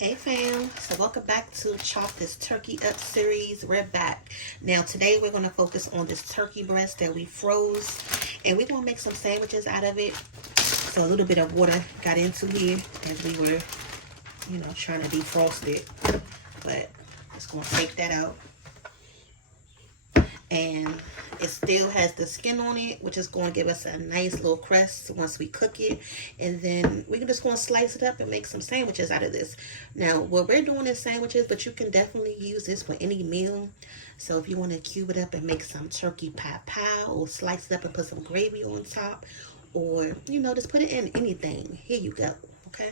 Hey fam, so welcome back to Chop This Turkey Up series. We're back. Now today we're going to focus on this turkey breast that we froze, and we're going to make some sandwiches out of it. So a little bit of water got into here as we were, trying to defrost it, but it's going to take that out. And it still has the skin on it, which is going to give us a nice little crust once we cook it. And then we're just going to slice it up and make some sandwiches out of this. Now, what we're doing is sandwiches, but you can definitely use this for any meal. So if you want to cube it up and make some turkey pie or slice it up and put some gravy on top, or, just put it in anything. Here you go, okay?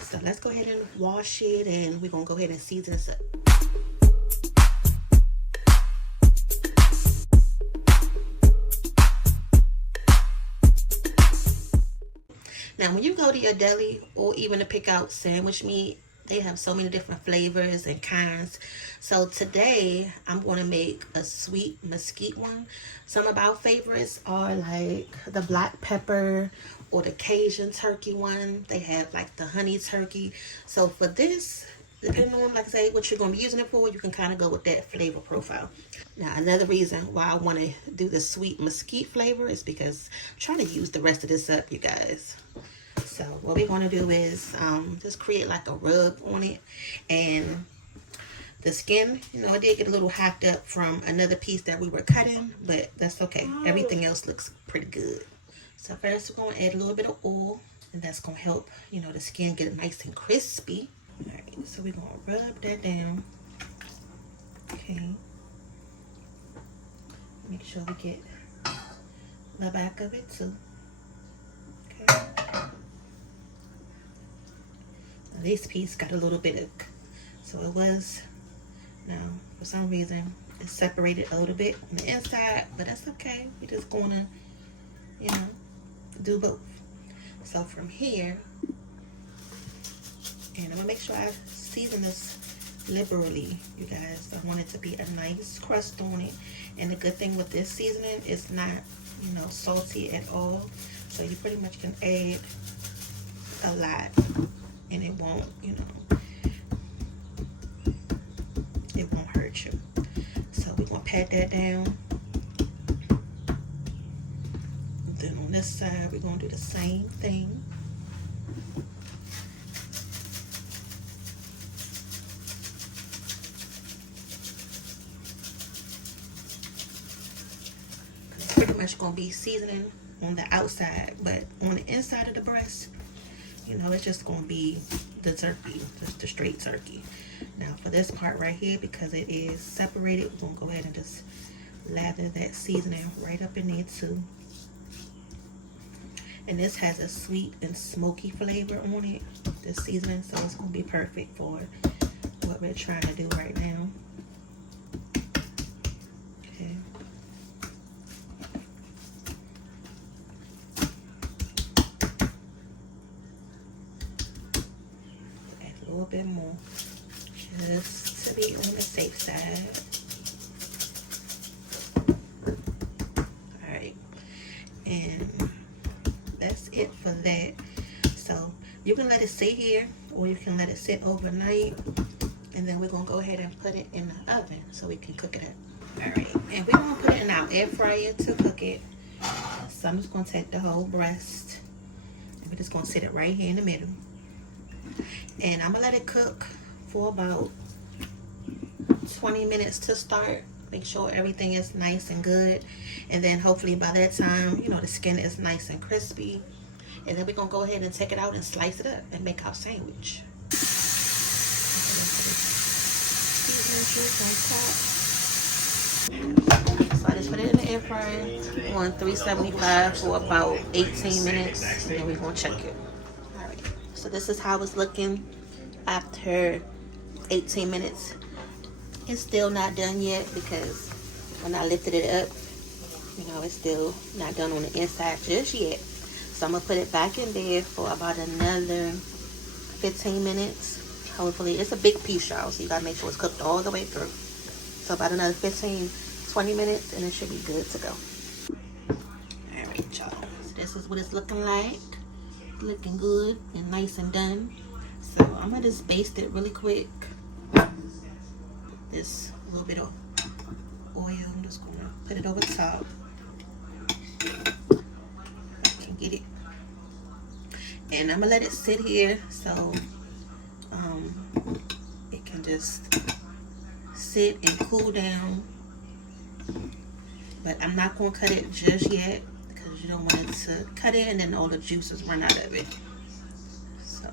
So let's go ahead and wash it, and we're going to go ahead and season this up. Now, when you go to your deli or even to pick out sandwich meat, they have so many different flavors and kinds. So today, I'm going to make a sweet mesquite one. Some of our favorites are like the black pepper or the Cajun turkey one. They have like the honey turkey. So for this, depending on, like I say, what you're going to be using it for, you can kind of go with that flavor profile. Now, another reason why I want to do the sweet mesquite flavor is because I'm trying to use the rest of this up, you guys. So what we're going to do is just create like a rub on it. And the skin, it did get a little hacked up from another piece that we were cutting, but that's okay. Everything else looks pretty good. So first we're going to add a little bit of oil, and that's going to help, the skin get nice and crispy. All right, so we're going to rub that down. Okay. Make sure we get the back of it too. Okay. Now this piece got a little bit of, so it was, now for some reason it's separated a little bit on the inside, but that's okay. We're just gonna, do both. So from here, and I'm gonna make sure I season this liberally, you guys. I want it to be a nice crust on it. And the good thing with this seasoning is not, salty at all. So you pretty much can add a lot and it won't, it won't hurt you. So we're gonna pat that down. Then on this side, we're gonna do the same thing. Pretty much gonna be seasoning on the outside, but on the inside of the breast, it's just gonna be the turkey, just the straight turkey. Now for this part right here, because it is separated, we're gonna go ahead and just lather that seasoning right up in there too. And this has a sweet and smoky flavor on it, this seasoning, so it's gonna be perfect for what we're trying to do right now. A little bit more, just to be on the safe side. All right, and that's it for that. So you can let it sit here, or you can let it sit overnight, and then we're gonna go ahead and put it in the oven so we can cook it up. All right, and we're gonna put it in our air fryer to cook it. So I'm just gonna take the whole breast, and we're just gonna sit it right here in the middle. And I'm gonna let it cook for about 20 minutes to start. Make sure everything is nice and good, and then hopefully by that time, the skin is nice and crispy. And then we're gonna go ahead and take it out and slice it up and make our sandwich. So I just put it in the air fryer on 375 for about 18 minutes, and then we're gonna check it. So this is how it's looking after 18 minutes. It's still not done yet because when I lifted it up, it's still not done on the inside just yet. So I'm gonna put it back in there for about another 15 minutes. Hopefully, it's a big piece, y'all, so you gotta make sure it's cooked all the way through. So about another 15-20 minutes and it should be good to go. All right, y'all. So this is what it's looking like. Looking good and nice and done. So I'm gonna just baste it really quick. This little bit of oil. I'm just gonna put it over the top. I can get it. And I'm gonna let it sit here so it can just sit and cool down. But I'm not gonna cut it just yet because you don't want it to cut it and then all the juices run out of it. So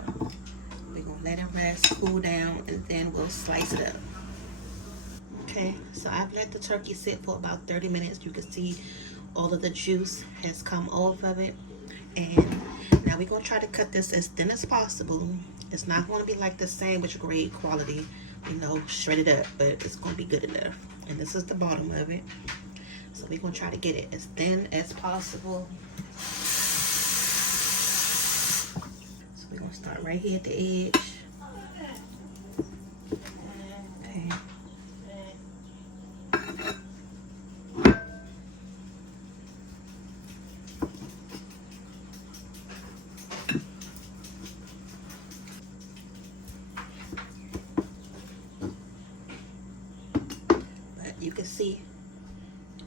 we're gonna let it rest, cool down, and then we'll slice it up. Okay, so I've let the turkey sit for about 30 minutes. You can see all of the juice has come off of it. And now we're gonna try to cut this as thin as possible. It's not gonna be like the sandwich grade quality, you know, shredded up, but it's gonna be good enough. And this is the bottom of it. So we're gonna try to get it as thin as possible. So we're gonna start right here at the edge. Okay. You can see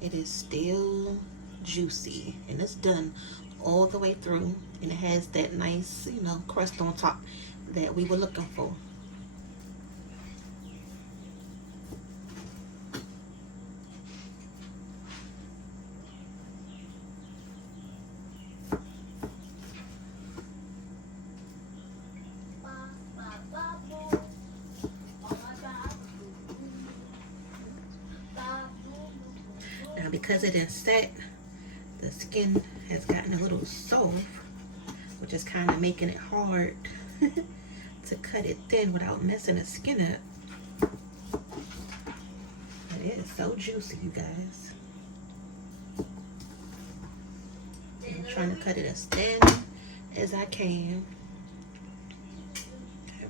it is still juicy, and it's done all the way through, and it has that nice, you know, crust on top that we were looking for. Now, because it is set, the skin has gotten a little soft, which is kind of making it hard to cut it thin without messing the skin up. But it is so juicy, you guys. I'm trying to cut it as thin as I can. Okay.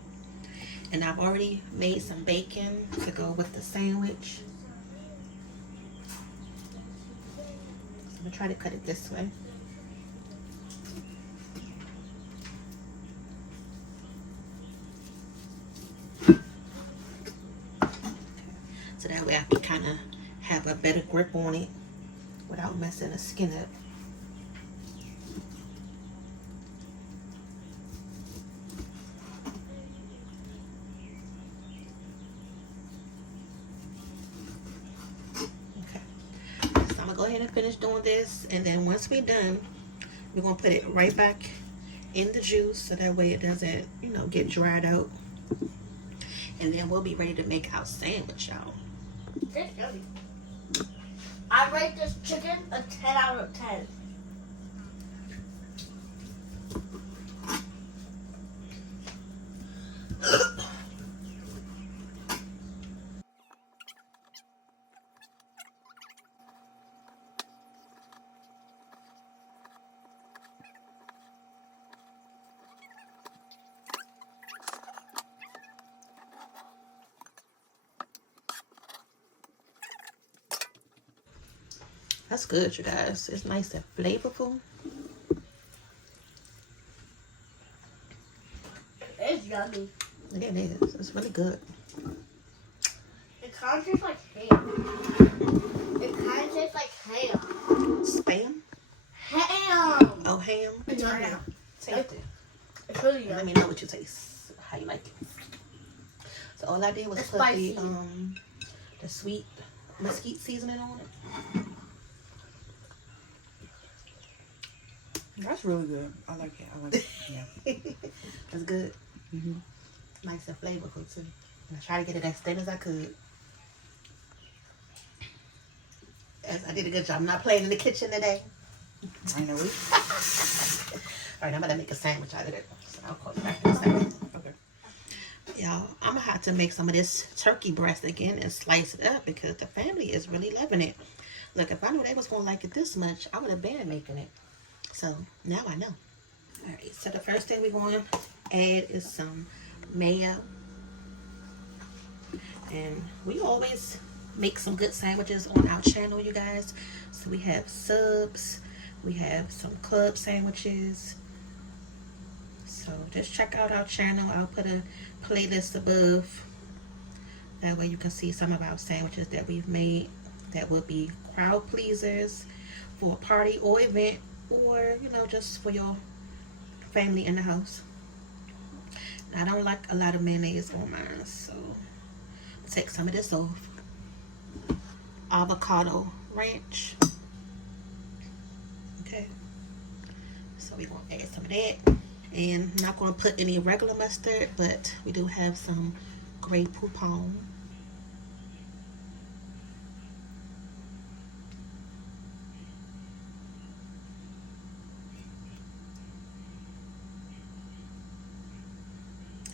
And I've already made some bacon to go with the sandwich. I'm gonna try to cut it this way. So that way I can kind of have a better grip on it without messing the skin up. Go ahead and finish doing this, and then once we're done, we're gonna put it right back in the juice so that way it doesn't, you know, get dried out. And then we'll be ready to make our sandwich, y'all. It's yummy. I rate this chicken a 10 out of 10. That's good, you guys. It's nice and flavorful. It's yummy. Yeah, it is. It's really good. It kind of tastes like ham. It kind of tastes like ham. Spam? Ham! Oh, ham? It's yummy. Taste it. It's really yummy. Let me know what you taste. How you like it. So all I did was put the sweet mesquite seasoning on it. That's really good. I like it. I like it. Yeah. That's good. Nice and flavorful too. And I try to get it as thin as I could. As I did a good job. I'm not playing in the kitchen today. I know it. Alright, I'm gonna make a sandwich out of it. So I'll call you back in a second. Okay. Y'all, I'm gonna have to make some of this turkey breast again and slice it up because the family is really loving it. Look, if I knew they was gonna like it this much, I would have been making it. So now I know. Alright, so the first thing we're going to add is some mayo. And we always make some good sandwiches on our channel, you guys. So we have subs, we have some club sandwiches. So So just check out our channel. I'll put a playlist above. That way you can see some of our sandwiches that we've made that would be crowd pleasers for a party or event, or you know, just for your family in the house. I don't like a lot of mayonnaise on mine, so take some of this off. Avocado ranch. Okay, so we're gonna add some of that, and I'm not gonna put any regular mustard, but we do have some Grey Poupon.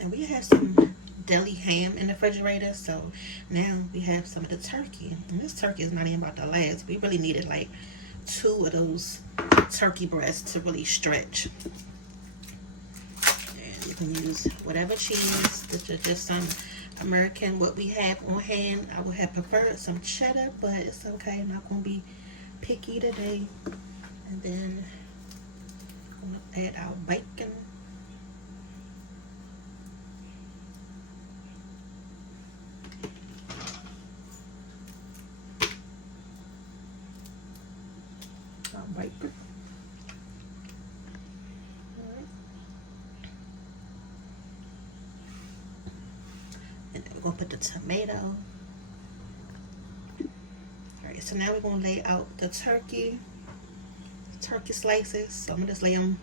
And we have some deli ham in the refrigerator, so now we have some of the turkey. And this turkey is not even about to last. We really needed like 2 of those turkey breasts to really stretch. And you can use whatever cheese. This is just some American, what we have on hand. I would have preferred some cheddar, but it's okay. I'm not going to be picky today. And then I'm going to add our bacon. Bacon. And then we're going to put the tomato. Alright, so now we're going to lay out the turkey slices. So I'm going to just lay them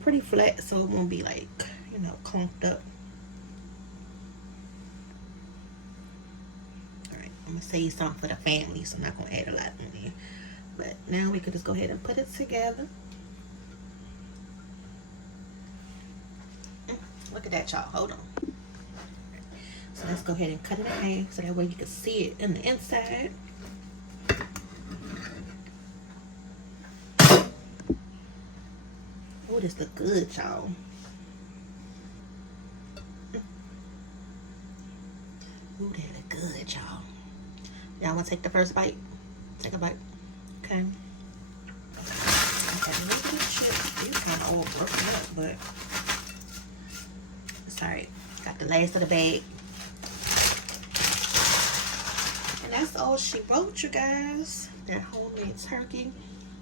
pretty flat so it won't be like, you know, clumped up. Alright, I'm going to save some for the family, so I'm not going to add a lot in there. But now we could just go ahead and put it together. Look at that, y'all. Hold on. So let's go ahead and cut it in half so that way you can see it in the inside. Oh, this look good, y'all. Ooh, that look good, y'all. Y'all want to take the first bite? Take a bite. Okay. Okay, a little bit of chips. These kind of all broken up, but it's alright. Got the last of the bag. And that's all she wrote, you guys. That homemade turkey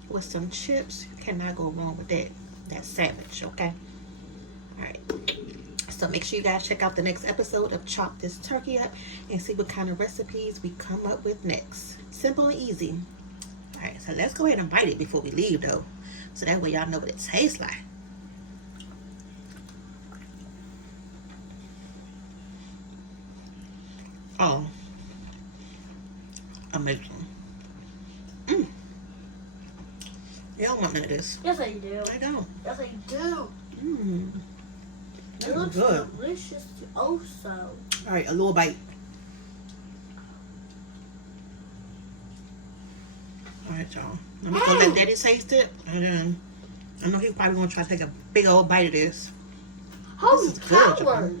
with some chips. You cannot go wrong with that. That's savage, okay? Alright. So make sure you guys check out the next episode of Chop This Turkey Up and see what kind of recipes we come up with next. Simple and easy. Alright, so let's go ahead and bite it before we leave, though. So that way y'all know what it tastes like. Oh. Amazing. Mmm. You don't want none of this. Yes, I do. I don't. Yes, I do. Mmm. It looks good. delicious also. Alright, a little bite. Alright, y'all. I'm gonna go let Daddy taste it. And then I know he's probably gonna try to take a big old bite of this. Holy This is good, cow! y'all.